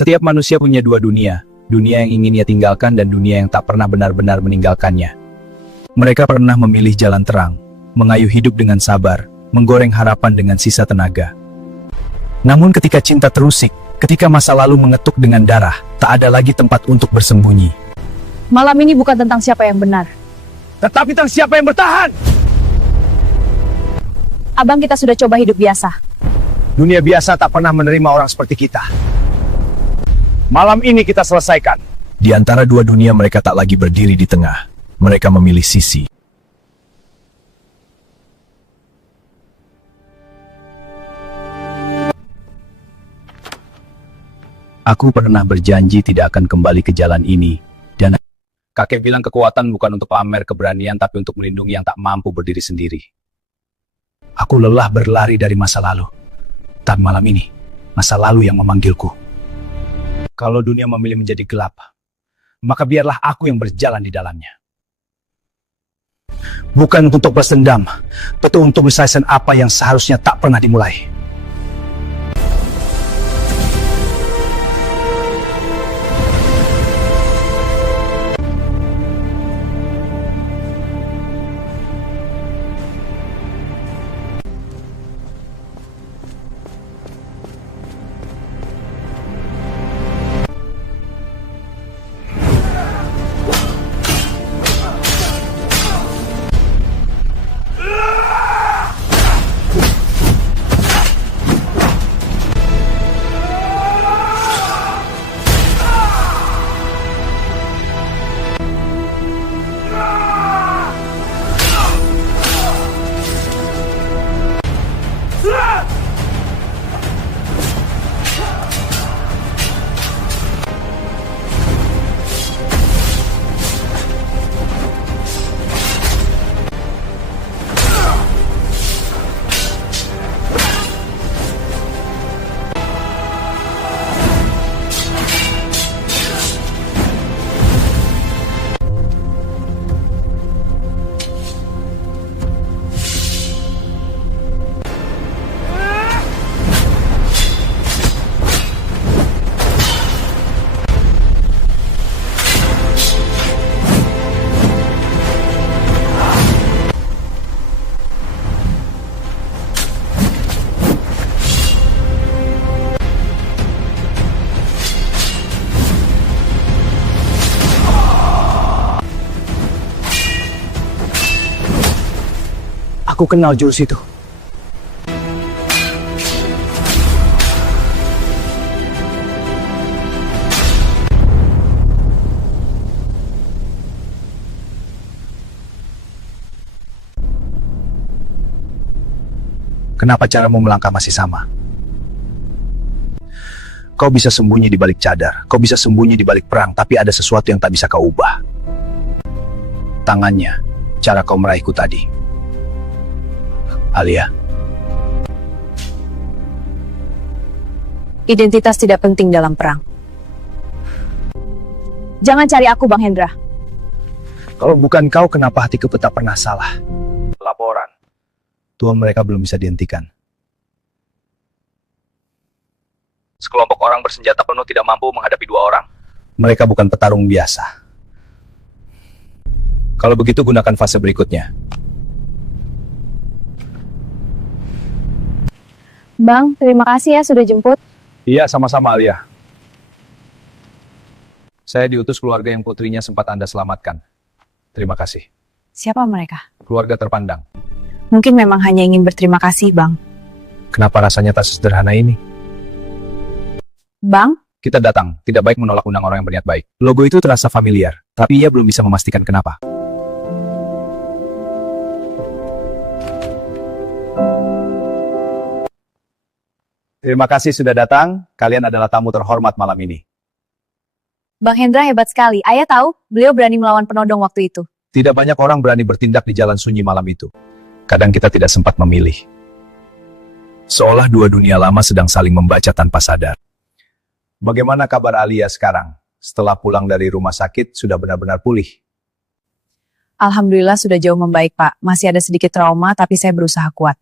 Setiap manusia punya dua dunia, dunia yang ingin ia tinggalkan dan dunia yang tak pernah benar-benar meninggalkannya. Mereka pernah memilih jalan terang, mengayuh hidup dengan sabar, menggoreng harapan dengan sisa tenaga. Namun ketika cinta terusik, ketika masa lalu mengetuk dengan darah, tak ada lagi tempat untuk bersembunyi. Malam ini bukan tentang siapa yang benar, Tetapi tentang siapa yang bertahan. Abang, kita sudah coba hidup biasa. Dunia biasa tak pernah menerima orang seperti kita. Malam ini kita selesaikan. Di antara dua dunia mereka tak lagi berdiri di tengah. Mereka memilih sisi. Aku pernah berjanji tidak akan kembali ke jalan ini. Dan kakek bilang kekuatan bukan untuk pamer keberanian, tapi untuk melindungi yang tak mampu berdiri sendiri. Aku lelah berlari dari masa lalu. Tapi malam ini, masa lalu yang memanggilku. Kalau dunia memilih menjadi gelap, maka biarlah aku yang berjalan di dalamnya. Bukan untuk bersendam, betul untuk menyelesaikan apa yang seharusnya tak pernah dimulai. Aku kenal jurus itu. Kenapa caramu melangkah masih sama? Kau bisa sembunyi di balik cadar, kau bisa sembunyi di balik perang, tapi ada sesuatu yang tak bisa kau ubah. Tangannya, cara kau meraihku tadi. Alia. Identitas tidak penting dalam perang. Jangan cari aku, Bang Hendra. Kalau bukan kau, kenapa hatiku tak pernah salah? Laporan. Tuhan mereka belum bisa dihentikan. Sekelompok orang bersenjata penuh tidak mampu menghadapi dua orang. Mereka bukan petarung biasa. Kalau begitu, gunakan fase berikutnya. Bang, terima kasih ya sudah jemput. Iya, sama-sama Alia. Saya diutus keluarga yang putrinya sempat Anda selamatkan. Terima kasih. Siapa mereka? Keluarga terpandang. Mungkin memang hanya ingin berterima kasih, Bang. Kenapa rasanya tak sesederhana ini? Bang? Kita datang, tidak baik menolak undang orang yang berniat baik. Logo itu terasa familiar, tapi ia belum bisa memastikan kenapa. Terima kasih sudah datang, kalian adalah tamu terhormat malam ini. Bang Hendra hebat sekali. Ayah tahu, beliau berani melawan penodong waktu itu. Tidak banyak orang berani bertindak di jalan sunyi malam itu. Kadang kita tidak sempat memilih. Seolah dua dunia lama sedang saling membaca tanpa sadar. Bagaimana kabar Alia sekarang? Setelah pulang dari rumah sakit, sudah benar-benar pulih? Alhamdulillah sudah jauh membaik, Pak. Masih ada sedikit trauma, tapi saya berusaha kuat.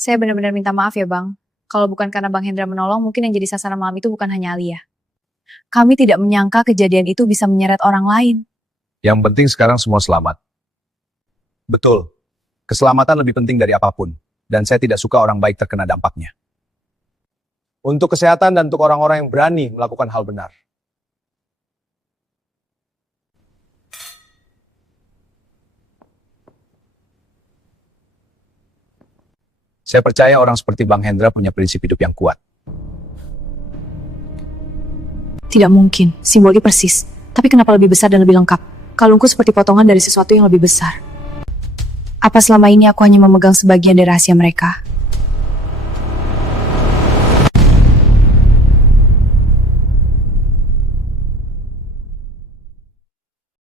Saya benar-benar minta maaf ya, Bang. Kalau bukan karena Bang Hendra menolong, mungkin yang jadi sasaran malam itu bukan hanya Alia. Kami tidak menyangka kejadian itu bisa menyeret orang lain. Yang penting sekarang semua selamat. Betul. Keselamatan lebih penting dari apapun. Dan saya tidak suka orang baik terkena dampaknya. Untuk kesehatan dan untuk orang-orang yang berani melakukan hal benar. Saya percaya orang seperti Bang Hendra punya prinsip hidup yang kuat. Tidak mungkin, simbolnya persis. Tapi kenapa lebih besar dan lebih lengkap? Kalungku seperti potongan dari sesuatu yang lebih besar. Apa selama ini aku hanya memegang sebagian dari rahasia mereka?